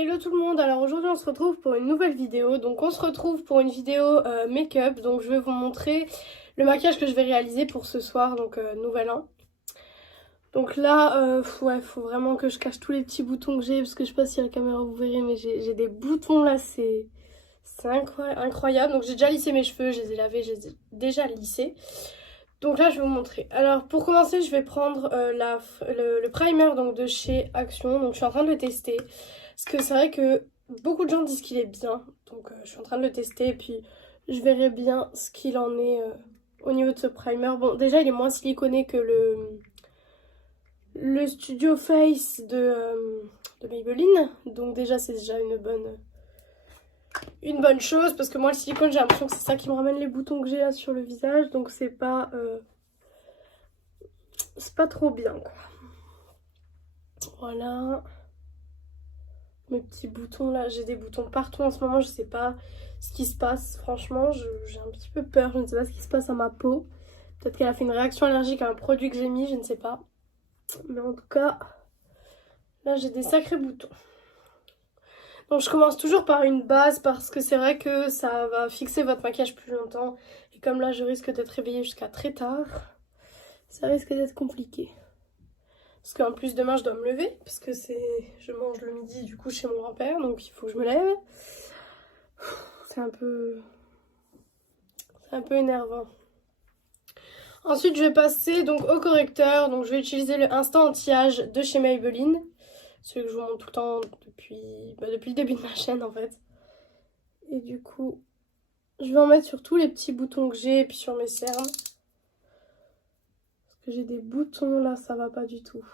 Hello tout le monde, alors aujourd'hui on se retrouve pour une nouvelle vidéo. Donc on se retrouve pour une vidéo make-up. Donc je vais vous montrer le maquillage que je vais réaliser pour ce soir, donc nouvel an. Donc là, ouais, faut vraiment que je cache tous les petits boutons que j'ai, parce que je sais pas si à la caméra vous verrez, mais j'ai des boutons là, c'est incroyable. Donc j'ai déjà lissé mes cheveux, je les ai lavés, je les ai déjà lissés. Donc là je vais vous montrer. Alors pour commencer je vais prendre le primer donc, de chez Action. Donc je suis en train de le tester. Parce que c'est vrai que beaucoup de gens disent qu'il est bien. Donc je suis en train de le tester et puis je verrai bien ce qu'il en est au niveau de ce primer. Bon déjà il est moins siliconé que le Studio Face de Maybelline. Donc déjà c'est déjà une bonne chose, parce que moi le silicone j'ai l'impression que c'est ça qui me ramène les boutons que j'ai là sur le visage, donc c'est pas trop bien quoi. Voilà mes petits boutons là, j'ai des boutons partout en ce moment, je sais pas ce qui se passe, franchement j'ai un petit peu peur, je ne sais pas ce qui se passe à ma peau, peut-être qu'elle a fait une réaction allergique à un produit que j'ai mis, je ne sais pas, mais en tout cas là j'ai des sacrés boutons. Donc je commence toujours par une base parce que c'est vrai que ça va fixer votre maquillage plus longtemps. Et comme là je risque d'être réveillée jusqu'à très tard, ça risque d'être compliqué. Parce qu'en plus demain je dois me lever, parce que je mange le midi du coup chez mon grand-père, donc il faut que je me lève. C'est un peu énervant. Ensuite je vais passer donc au correcteur, donc je vais utiliser le Instant Anti-Âge de chez Maybelline. Celui que je vous montre tout le temps depuis le début de ma chaîne en fait. Et du coup, je vais en mettre sur tous les petits boutons que j'ai et puis sur mes cernes. Parce que j'ai des boutons là, ça va pas du tout.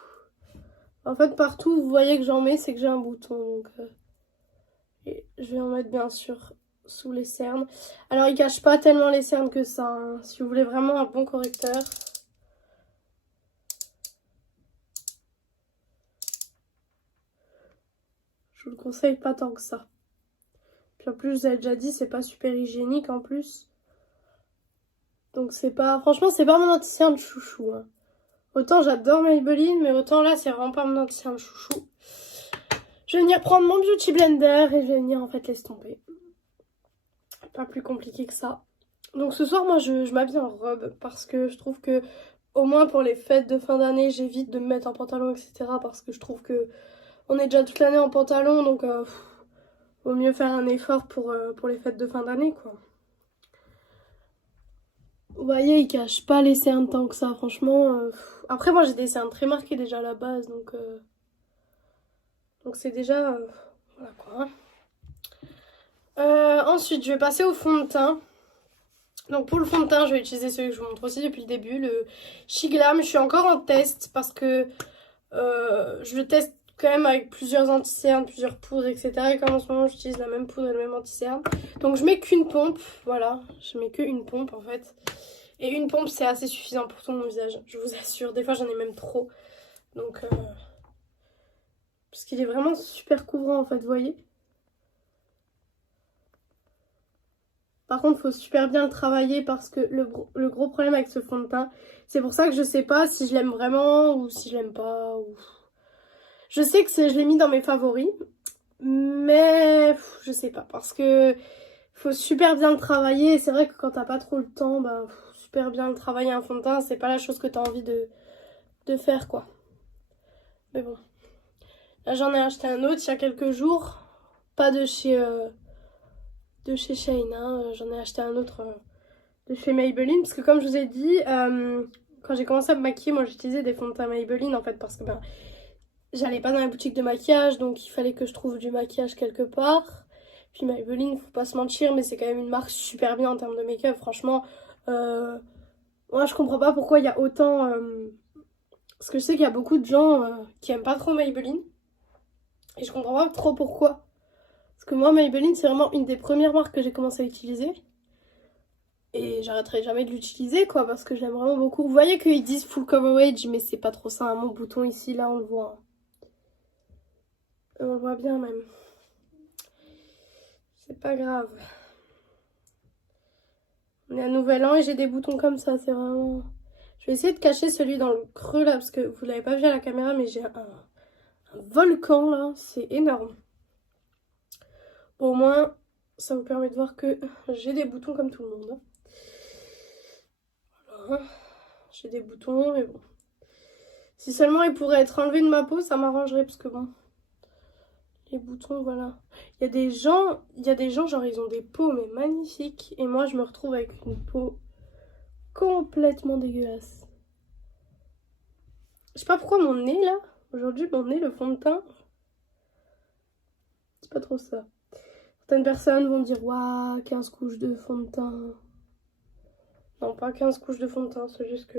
En fait, partout où vous voyez que j'en mets, c'est que j'ai un bouton. Donc, et je vais en mettre bien sûr sous les cernes. Alors, il cache pas tellement les cernes que ça. Hein. Si vous voulez vraiment un bon correcteur. Je vous le conseille pas tant que ça. Puis en plus, je vous avais déjà dit, c'est pas super hygiénique en plus. Donc c'est pas... Franchement, c'est pas mon anti-cerne chouchou. Hein. Autant j'adore Maybelline, mais autant là, c'est vraiment pas mon anti-cerne chouchou. Je vais venir prendre mon Beauty Blender et je vais venir en fait l'estomper. Pas plus compliqué que ça. Donc ce soir, moi, je m'habille en robe parce que je trouve que, au moins pour les fêtes de fin d'année, j'évite de me mettre en pantalon, etc. Parce que je trouve que on est déjà toute l'année en pantalon, donc vaut mieux faire un effort pour les fêtes de fin d'année, quoi. Vous voyez, il cache pas les cernes tant que ça, franchement. Après, moi, j'ai des cernes très marquées déjà à la base, donc c'est déjà... voilà quoi. Ensuite, je vais passer au fond de teint. Donc pour le fond de teint, je vais utiliser celui que je vous montre aussi depuis le début, le Shiglam. Je suis encore en test parce que je le teste quand même avec plusieurs anti-cernes, plusieurs poudres, etc. Et comme en ce moment, j'utilise la même poudre et le même anti-cerne. Donc je mets qu'une pompe, voilà. Je mets qu'une pompe en fait. Et une pompe, c'est assez suffisant pour tout mon visage, je vous assure. Des fois, j'en ai même trop. Donc, parce qu'il est vraiment super couvrant, en fait, vous voyez. Par contre, il faut super bien le travailler parce que le gros problème avec ce fond de teint, c'est pour ça que je sais pas si je l'aime vraiment ou si je l'aime pas. Ou... Je sais que je l'ai mis dans mes favoris, mais je sais pas parce que faut super bien le travailler. C'est vrai que quand t'as pas trop le temps, bah, faut super bien le travailler un fond de teint, c'est pas la chose que t'as envie de faire quoi. Mais bon. Là j'en ai acheté un autre il y a quelques jours. Pas de chez Shein, hein. J'en ai acheté un autre de chez Maybelline. Parce que comme je vous ai dit, quand j'ai commencé à me maquiller, moi j'utilisais des fonds de teint Maybelline en fait. Parce que ben, j'allais pas dans la boutique de maquillage. Donc il fallait que je trouve du maquillage quelque part. Puis Maybelline, faut pas se mentir, mais c'est quand même une marque super bien en termes de make-up. Franchement, moi je comprends pas pourquoi il y a autant... Parce que je sais qu'il y a beaucoup de gens qui aiment pas trop Maybelline. Et je comprends pas trop pourquoi. Parce que moi, Maybelline, c'est vraiment une des premières marques que j'ai commencé à utiliser. Et j'arrêterai jamais de l'utiliser, quoi, parce que j'aime vraiment beaucoup. Vous voyez qu'ils disent full coverage, mais c'est pas trop ça. Hein. Mon bouton ici, là, on le voit. On le voit bien, même. C'est pas grave. On est à Nouvel An et j'ai des boutons comme ça, c'est vraiment... Je vais essayer de cacher celui dans le creux, là, parce que vous l'avez pas vu à la caméra, mais j'ai un volcan, là. C'est énorme. Au moins, ça vous permet de voir que j'ai des boutons comme tout le monde. Voilà. J'ai des boutons, mais bon. Si seulement ils pourraient être enlevés de ma peau, ça m'arrangerait, parce que bon... Les boutons, voilà. Il y a des gens, genre, ils ont des peaux, mais magnifiques. Et moi, je me retrouve avec une peau complètement dégueulasse. Je sais pas pourquoi mon nez, là, aujourd'hui, mon nez, le fond de teint, c'est pas trop ça. Certaines personnes vont dire, waouh, 15 couches de fond de teint. Non, pas 15 couches de fond de teint, c'est juste que...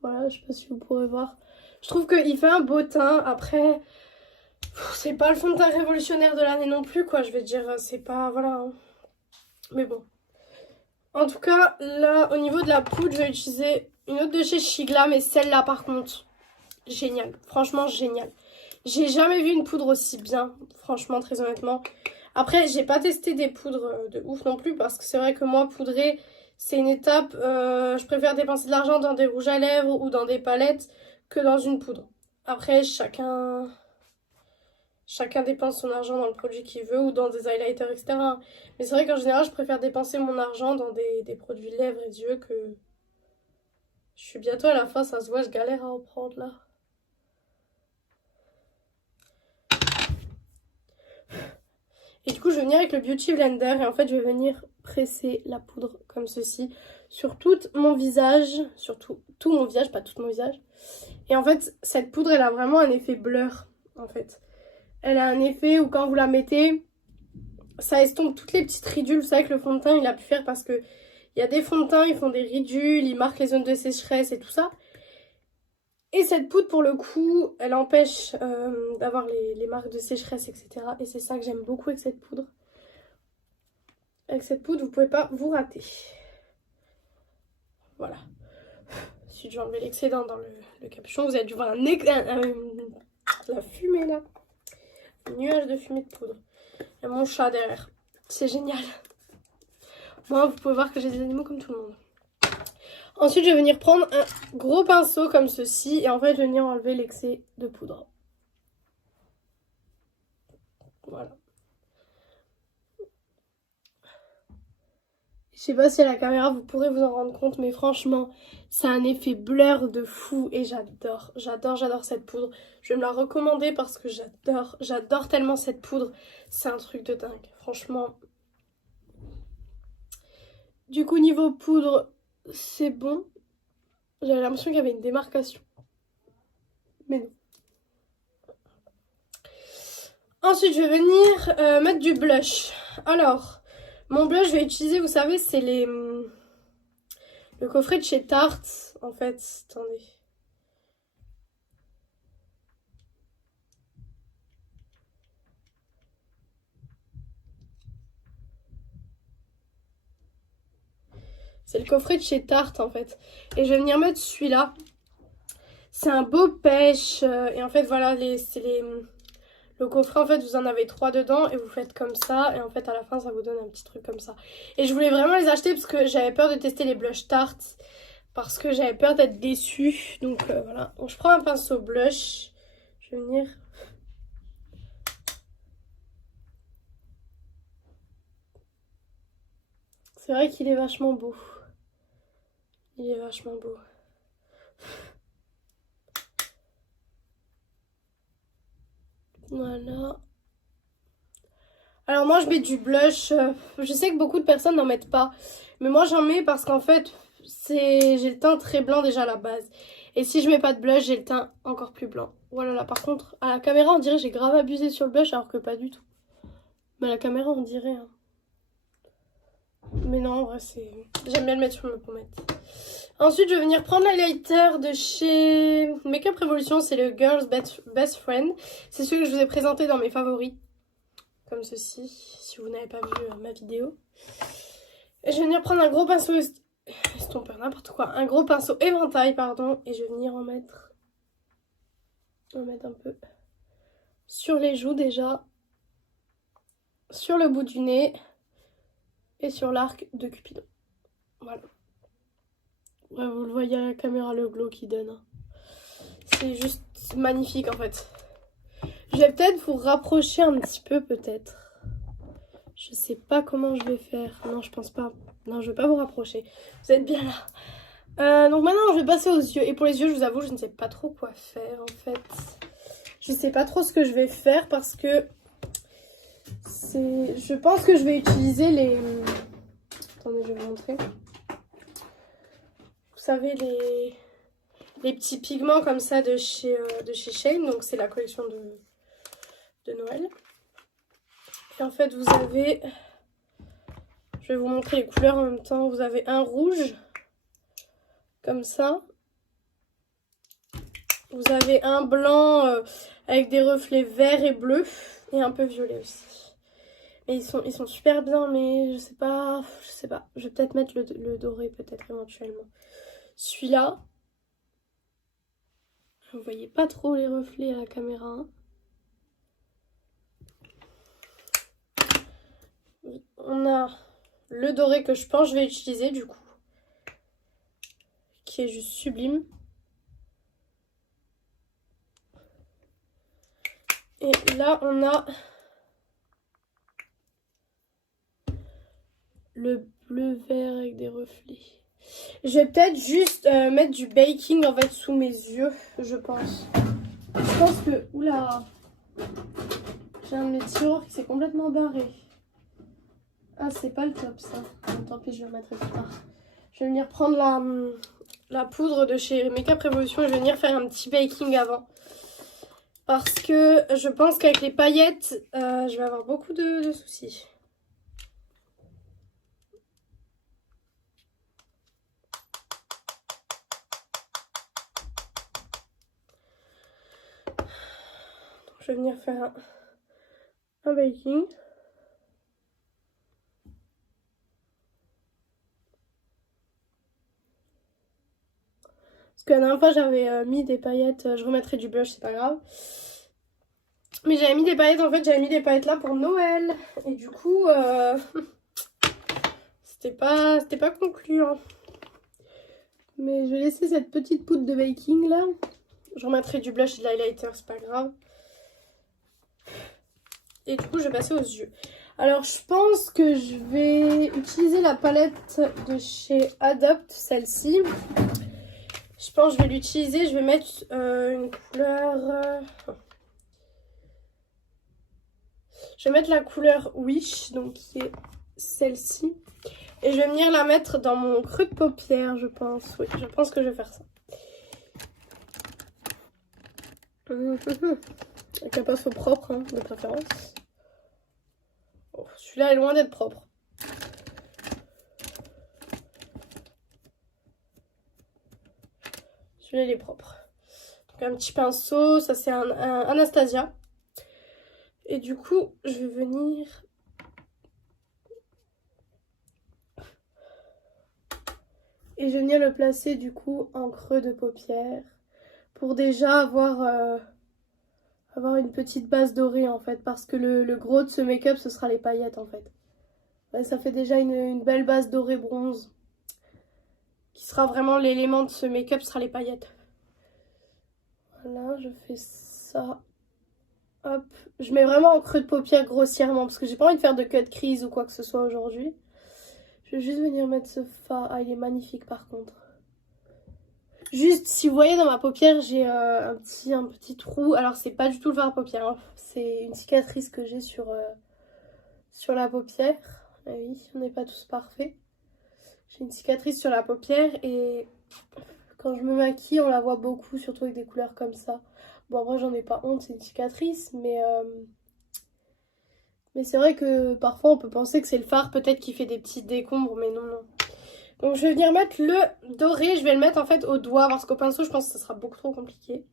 Voilà, je sais pas si vous pourrez voir. Je trouve qu'il fait un beau teint. Après, c'est pas le fond de teint révolutionnaire de l'année non plus, quoi. Je vais dire, c'est pas... Voilà. Mais bon. En tout cas, là, au niveau de la poudre, je vais utiliser une autre de chez Shigla, mais celle-là, par contre, génial. Franchement, génial. J'ai jamais vu une poudre aussi bien, franchement, très honnêtement. Après, j'ai pas testé des poudres de ouf non plus, parce que c'est vrai que moi, poudrer, c'est une étape. Je préfère dépenser de l'argent dans des rouges à lèvres ou dans des palettes que dans une poudre. Après, chacun dépense son argent dans le produit qu'il veut ou dans des highlighters, etc. Mais c'est vrai qu'en général, je préfère dépenser mon argent dans des produits lèvres et d'yeux que... Je suis bientôt à la fin, ça se voit, je galère à en prendre là. Et du coup, je vais venir avec le Beauty Blender et en fait, je vais venir presser la poudre comme ceci sur tout mon visage, sur tout mon visage, pas tout mon visage. Et en fait, cette poudre, elle a vraiment un effet blur, en fait. Elle a un effet où quand vous la mettez, ça estompe toutes les petites ridules. Vous savez que le fond de teint, il a pu faire parce que il y a des fonds de teint, ils font des ridules, ils marquent les zones de sécheresse et tout ça. Et cette poudre, pour le coup, elle empêche d'avoir les marques de sécheresse, etc. Et c'est ça que j'aime beaucoup avec cette poudre. Avec cette poudre, vous pouvez pas vous rater. Voilà. Ensuite, je vais enlever l'excédent dans le capuchon. Vous avez dû voir la fumée là. Un nuage de fumée de poudre. Il y a mon chat derrière. C'est génial. Moi, vous pouvez voir que j'ai des animaux comme tout le monde. Ensuite, je vais venir prendre un gros pinceau comme ceci. Et en fait, je vais venir enlever l'excès de poudre. Voilà. Je sais pas si à la caméra vous pourrez vous en rendre compte, mais franchement, ça a un effet blur de fou et j'adore, j'adore cette poudre. Je vais me la recommander parce que j'adore tellement cette poudre. C'est un truc de dingue, franchement. Du coup, niveau poudre, c'est bon. J'avais l'impression qu'il y avait une démarcation. Mais non. Ensuite, je vais venir mettre du blush. Alors, mon blush, je vais utiliser, vous savez, c'est le coffret de chez Tarte. En fait, attendez. C'est le coffret de chez Tarte, en fait. Et je vais venir mettre celui-là. C'est un beau pêche. Et en fait, voilà, le coffret, en fait, vous en avez 3 dedans. Et vous faites comme ça. Et en fait, à la fin, ça vous donne un petit truc comme ça. Et je voulais vraiment les acheter parce que j'avais peur de tester les blush Tarte. Parce que j'avais peur d'être déçue. Donc, voilà. Donc, je prends un pinceau blush. Je vais venir... C'est vrai qu'il est vachement beau. Il est vachement beau. Voilà. Alors moi je mets du blush. Je sais que beaucoup de personnes n'en mettent pas. Mais moi j'en mets parce qu'en fait j'ai le teint très blanc déjà à la base. Et si je mets pas de blush, j'ai le teint encore plus blanc. Voilà là, par contre à la caméra on dirait que j'ai grave abusé sur le blush alors que pas du tout. Mais à la caméra on dirait. Hein. Mais non, en vrai c'est... J'aime bien le mettre sur mes pommettes. Ensuite je vais venir prendre l'highlighter de chez Makeup Revolution. C'est le Girl's Best Friend. C'est celui que je vous ai présenté dans mes favoris. Comme ceci, si vous n'avez pas vu ma vidéo. Et je vais venir prendre un gros pinceau estompeur, n'importe quoi. Un gros pinceau éventail, pardon. Et je vais venir en mettre un peu sur les joues déjà. Sur le bout du nez. Et sur l'arc de Cupidon. Voilà. Ouais, vous le voyez à la caméra, le glow qui donne. Hein. C'est juste magnifique en fait. Je vais peut-être vous rapprocher un petit peu peut-être. Je sais pas comment je vais faire. Non, je pense pas. Non, je vais pas vous rapprocher. Vous êtes bien là. Donc maintenant, je vais passer aux yeux. Et pour les yeux, je vous avoue, je ne sais pas trop quoi faire en fait. Je sais pas trop ce que je vais faire parce que c'est... Je pense que je vais utiliser les... Attendez, je vais vous montrer. Vous savez, les petits pigments comme ça de chez Shane. Donc c'est la collection de Noël. Et en fait, vous avez... Je vais vous montrer les couleurs en même temps. Vous avez un rouge, comme ça. Vous avez un blanc avec des reflets verts et bleus. Et un peu violet aussi. Et ils sont super bien, mais je sais pas. Je vais peut-être mettre le doré, peut-être éventuellement. Celui-là. Vous voyez pas trop les reflets à la caméra. Hein. On a le doré que je pense que je vais utiliser du coup. Qui est juste sublime. Et là, on a le bleu vert avec des reflets. Je vais peut-être juste mettre du baking en fait sous mes yeux, je pense. Je pense que... Oula! J'ai un de mes tiroirs qui s'est complètement barré. Ah, c'est pas le top ça. Tant pis, je le remettrai plus tard. Je vais venir prendre la poudre de chez Makeup Revolution et je vais venir faire un petit baking avant. Parce que je pense qu'avec les paillettes, je vais avoir beaucoup de soucis. Donc, je vais venir faire un baking. Parce que la dernière fois, j'avais mis des paillettes. Je remettrai du blush, c'est pas grave. Mais j'avais mis des paillettes, en fait, j'avais mis des paillettes là pour Noël. Et du coup, c'était pas concluant. Mais je vais laisser cette petite poudre de baking là. Je remettrai du blush et de l'highlighter, c'est pas grave. Et du coup, je vais passer aux yeux. Alors, je pense que je vais utiliser la palette de chez Adopt, celle-ci. Je pense que je vais l'utiliser. Je vais mettre une couleur... Je vais mettre la couleur Wish, donc qui est celle-ci. Et je vais venir la mettre dans mon creux de paupière, je pense. Oui, je pense que je vais faire ça. Avec un pinceau propre, hein, de préférence. Oh, celui-là est loin d'être propre. Celui-là, il est propre. Donc, un petit pinceau, ça c'est un Anastasia. Et du coup, je vais venir... Et je vais venir le placer du coup en creux de paupière. Pour déjà avoir une petite base dorée en fait. Parce que le gros de ce make-up, ce sera les paillettes en fait. Ouais, ça fait déjà une belle base dorée bronze. Qui sera vraiment l'élément de ce make-up, sera les paillettes. Voilà, je fais ça. Hop. Je mets vraiment en creux de paupière grossièrement. Parce que j'ai pas envie de faire de cut crease ou quoi que ce soit aujourd'hui. Je vais juste venir mettre ce fard. Ah, il est magnifique par contre. Juste, si vous voyez dans ma paupière, j'ai un petit trou. Alors, c'est pas du tout le fard à paupières. Hein. C'est une cicatrice que j'ai sur la paupière. Ah oui, on n'est pas tous parfaits. J'ai une cicatrice sur la paupière et quand je me maquille, on la voit beaucoup, surtout avec des couleurs comme ça. Bon, après, j'en ai pas honte, c'est une cicatrice, mais c'est vrai que parfois, on peut penser que c'est le fard peut-être qui fait des petits décombres, mais non, non. Donc, je vais venir mettre le doré. Je vais le mettre en fait au doigt parce qu'au pinceau, je pense que ça sera beaucoup trop compliqué.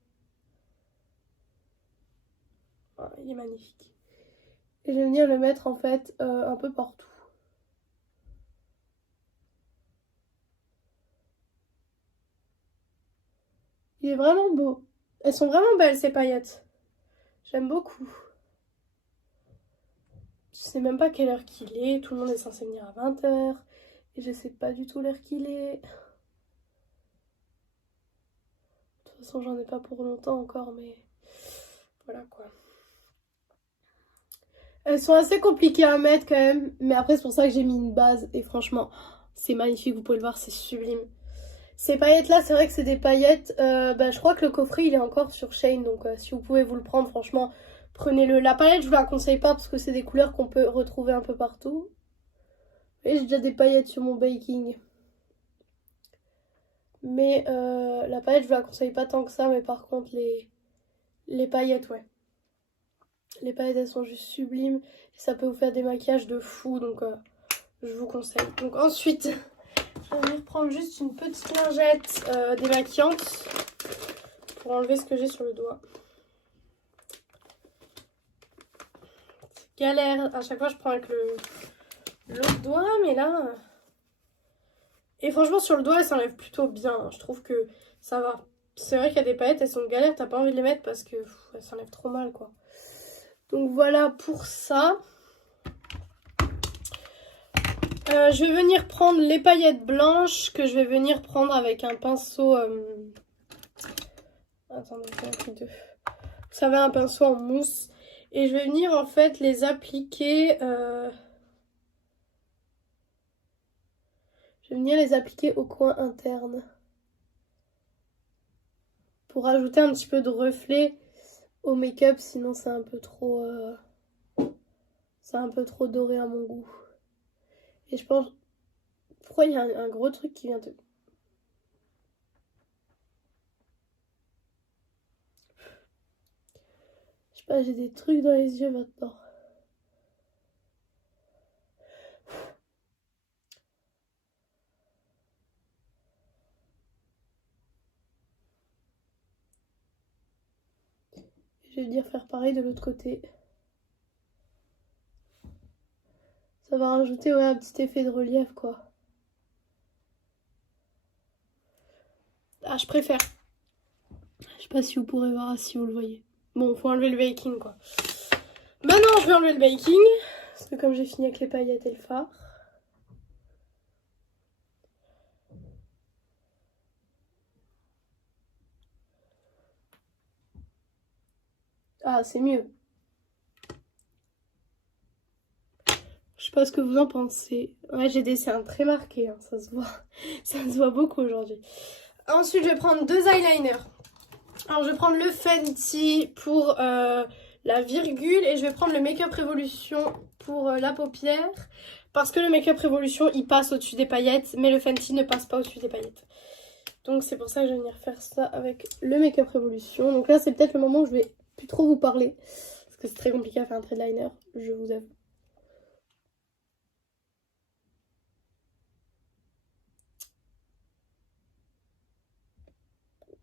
Voilà, il est magnifique. Et je vais venir le mettre en fait un peu partout. Il est vraiment beau. Elles sont vraiment belles ces paillettes. J'aime beaucoup. Je sais même pas quelle heure qu'il est. Tout le monde est censé venir à 20 h. Et je sais pas du tout l'heure qu'il est. De toute toute façon, j'en ai pas pour longtemps encore, mais voilà quoi. Elles sont assez compliquées à mettre quand même, mais après c'est pour ça que j'ai mis une base et franchement c'est magnifique, vous pouvez le voir, c'est sublime. Ces paillettes là, c'est vrai que c'est des paillettes, je crois que le coffret il est encore sur Shein, donc si vous pouvez vous le prendre, franchement prenez-le. La paillette je vous la conseille pas parce que c'est des couleurs qu'on peut retrouver un peu partout. Et j'ai déjà des paillettes sur mon baking. Mais la paillette je vous la conseille pas tant que ça, mais par contre les paillettes ouais. Les paillettes elles sont juste sublimes. Ça peut vous faire des maquillages de fou, donc je vous conseille. Donc ensuite, je vais venir prendre juste une petite lingette démaquillante pour enlever ce que j'ai sur le doigt. C'est galère, à chaque fois je prends avec l'autre doigt, mais là... Et franchement sur le doigt elle s'enlève plutôt bien, je trouve que ça va. C'est vrai qu'il y a des paillettes, elles sont galères, t'as pas envie de les mettre parce que elles s'enlèvent trop mal quoi. Donc voilà pour ça. Je vais venir prendre les paillettes blanches que je vais venir prendre avec un pinceau... Attendez, c'est un truc de... Vous savez, un pinceau en mousse. Et je vais venir en fait les appliquer... Je vais venir les appliquer au coin interne. Pour ajouter un petit peu de reflet au make-up, sinon c'est un peu trop... C'est un peu trop doré à mon goût. Et je pense... Pourquoi il y a un gros truc qui vient de... Je sais pas, j'ai des trucs dans les yeux maintenant. Je vais venir faire pareil de l'autre côté. Ça va rajouter ouais, un petit effet de relief quoi. Ah, je préfère. Je sais pas si vous pourrez voir, si vous le voyez. Bon, faut enlever le baking quoi. Maintenant, je vais enlever le baking. Parce que comme j'ai fini avec les paillettes et le fard. Ah, c'est mieux. Je sais pas ce que vous en pensez. Ouais, j'ai des cernes très marquées, hein, ça se voit. Ça se voit beaucoup aujourd'hui. Ensuite, je vais prendre deux eyeliners. Alors, je vais prendre le Fenty pour la virgule et je vais prendre le Make Up Revolution pour la paupière. Parce que le Make Up Revolution, il passe au-dessus des paillettes, mais le Fenty ne passe pas au-dessus des paillettes. Donc, c'est pour ça que je vais venir faire ça avec le Make Up Revolution. Donc là, c'est peut-être le moment où je vais plus trop vous parler. Parce que c'est très compliqué à faire un trait de liner, je vous avoue.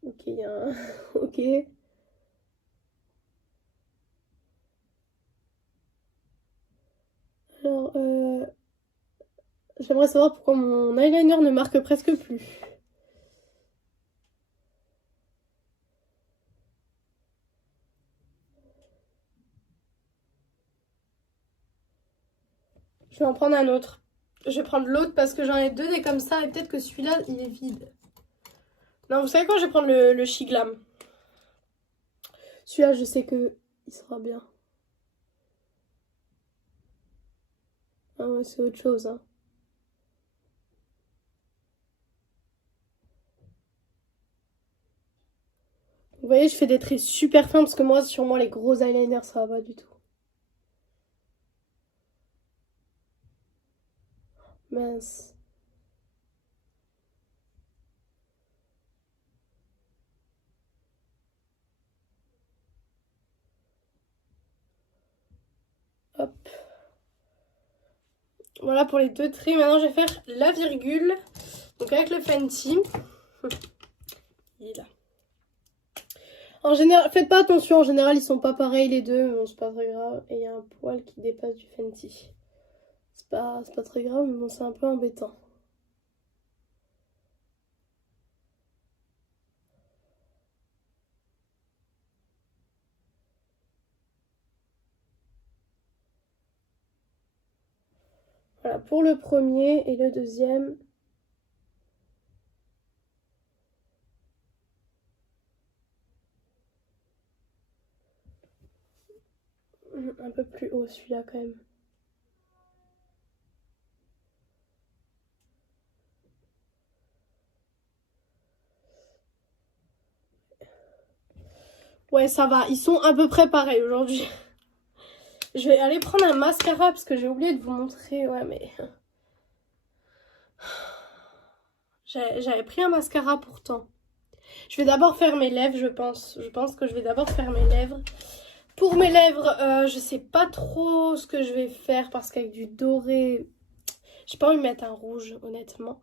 Ok, il y a un... ok. Alors, j'aimerais savoir pourquoi mon eyeliner ne marque presque plus. Je vais en prendre un autre. Je vais prendre l'autre parce que j'en ai deux des comme ça et peut-être que celui-là, il est vide. Non, vous savez quoi? Je vais prendre le Shiglam. Celui-là, je sais que il sera bien. Ah ouais, c'est autre chose, hein. Vous voyez, je fais des traits super fins parce que moi, sur moi, les gros eyeliners, ça va pas du tout. Mince. Hop. Voilà pour les deux traits. Maintenant, je vais faire la virgule. Donc, avec le Fenty. Il est là. En général, faites pas attention, en général ils sont pas pareils les deux, mais bon c'est pas très grave. Et il y a un poil qui dépasse du Fenty. C'est pas très grave, mais bon c'est un peu embêtant. Voilà, pour le premier et le deuxième. Un peu plus haut celui-là quand même. Ouais, ça va. Ils sont à peu près pareils aujourd'hui. Je vais aller prendre un mascara parce que j'ai oublié de vous montrer. Ouais, mais... J'avais pris un mascara pourtant. Je vais d'abord faire mes lèvres, je pense. Je pense que je vais d'abord faire mes lèvres. Pour mes lèvres, je sais pas trop ce que je vais faire parce qu'avec du doré... J'ai pas envie de mettre un rouge, honnêtement.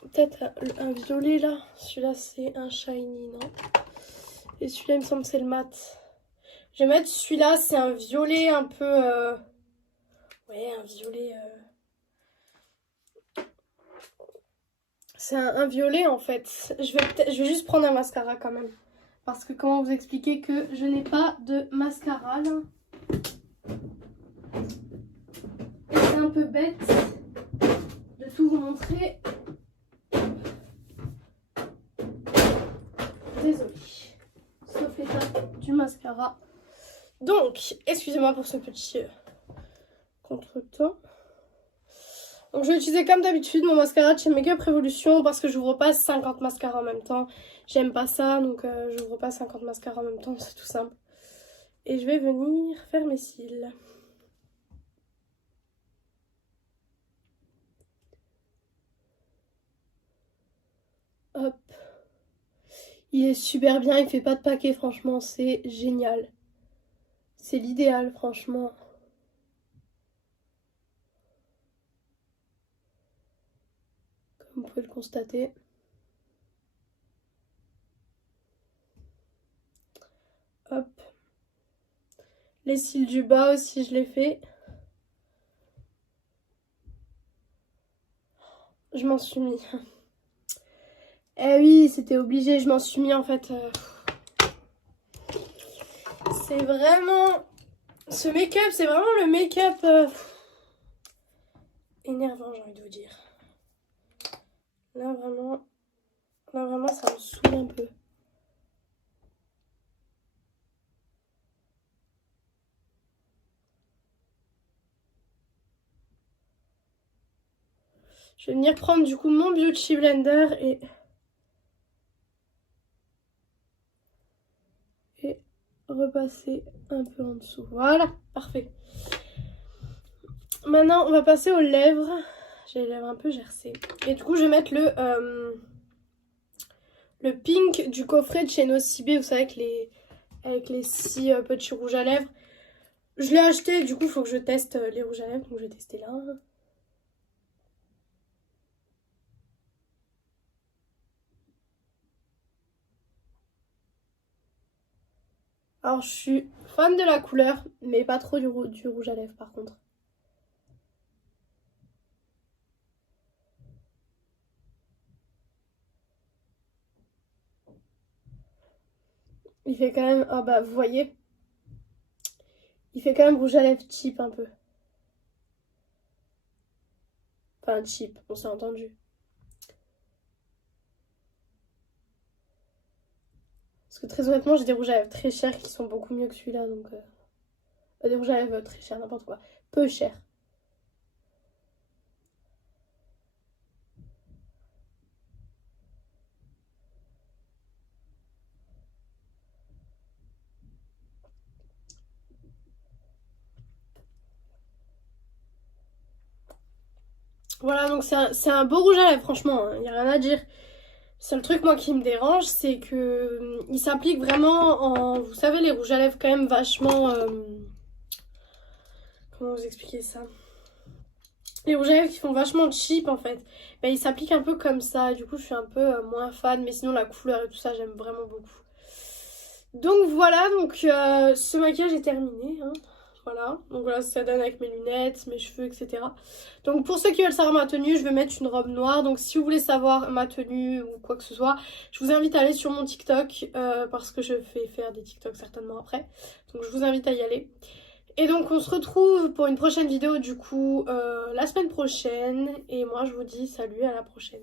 Peut-être un violet là. Celui-là, c'est un shiny, non? Et celui-là, il me semble que c'est le mat. Je vais mettre celui-là, c'est un violet un peu... Ouais, un violet... C'est un violet en fait. Je vais juste prendre un mascara quand même. Parce que comment vous expliquer que je n'ai pas de mascara là. Et c'est un peu bête de tout vous montrer. Désolée. Sauf l'étape du mascara. Donc, excusez-moi pour ce petit contretemps. Donc je vais utiliser comme d'habitude mon mascara de chez Makeup Revolution parce que j'ouvre pas 50 mascaras en même temps. J'aime pas ça, donc j'ouvre pas 50 mascaras en même temps, c'est tout simple. Et je vais venir faire mes cils. Hop. Il est super bien, il fait pas de paquet, franchement, c'est génial. C'est l'idéal, franchement. Comme vous pouvez le constater. Hop. Les cils du bas aussi, je les fais. Je m'en suis mis. Eh oui, c'était obligé, je m'en suis mis en fait. C'est vraiment... Ce make-up, c'est vraiment le make-up énervant, j'ai envie de vous dire. Là, vraiment, ça me saoule un peu. Je vais venir prendre du coup mon Beauty Blender et repasser un peu en dessous. Voilà, parfait. Maintenant, on va passer aux lèvres. J'ai les lèvres un peu gercées. Et du coup, je vais mettre le pink du coffret de chez Nocibé. Vous savez, avec les 6 petits rouges à lèvres. Je l'ai acheté, du coup, il faut que je teste les rouges à lèvres. Donc, je vais tester là. Alors, je suis fan de la couleur, mais pas trop du rouge à lèvres, par contre. Il fait quand même... Ah bah, vous voyez, il fait quand même rouge à lèvres cheap un peu. Enfin, cheap, on s'est entendu. Parce que très honnêtement, j'ai des rouges à lèvres très chers qui sont beaucoup mieux que celui-là, donc... des rouges à lèvres très chers, n'importe quoi. Peu chers. Voilà, donc c'est un beau rouge à lèvres, franchement, il n'y a rien à dire. C'est le truc, moi, qui me dérange, c'est que il s'applique vraiment en... Vous savez, les rouges à lèvres, quand même, vachement... Comment vous expliquer ça? Les rouges à lèvres qui font vachement cheap, en fait. Ben, ils s'appliquent un peu comme ça. Du coup, je suis un peu moins fan. Mais sinon, la couleur et tout ça, j'aime vraiment beaucoup. Donc, voilà. Donc, ce maquillage est terminé, hein. Voilà, donc voilà, ça donne avec mes lunettes, mes cheveux, etc. Donc pour ceux qui veulent savoir ma tenue, je vais mettre une robe noire. Donc si vous voulez savoir ma tenue ou quoi que ce soit, je vous invite à aller sur mon TikTok parce que je vais faire des TikTok certainement après. Donc je vous invite à y aller. Et donc on se retrouve pour une prochaine vidéo du coup la semaine prochaine. Et moi je vous dis salut, à la prochaine.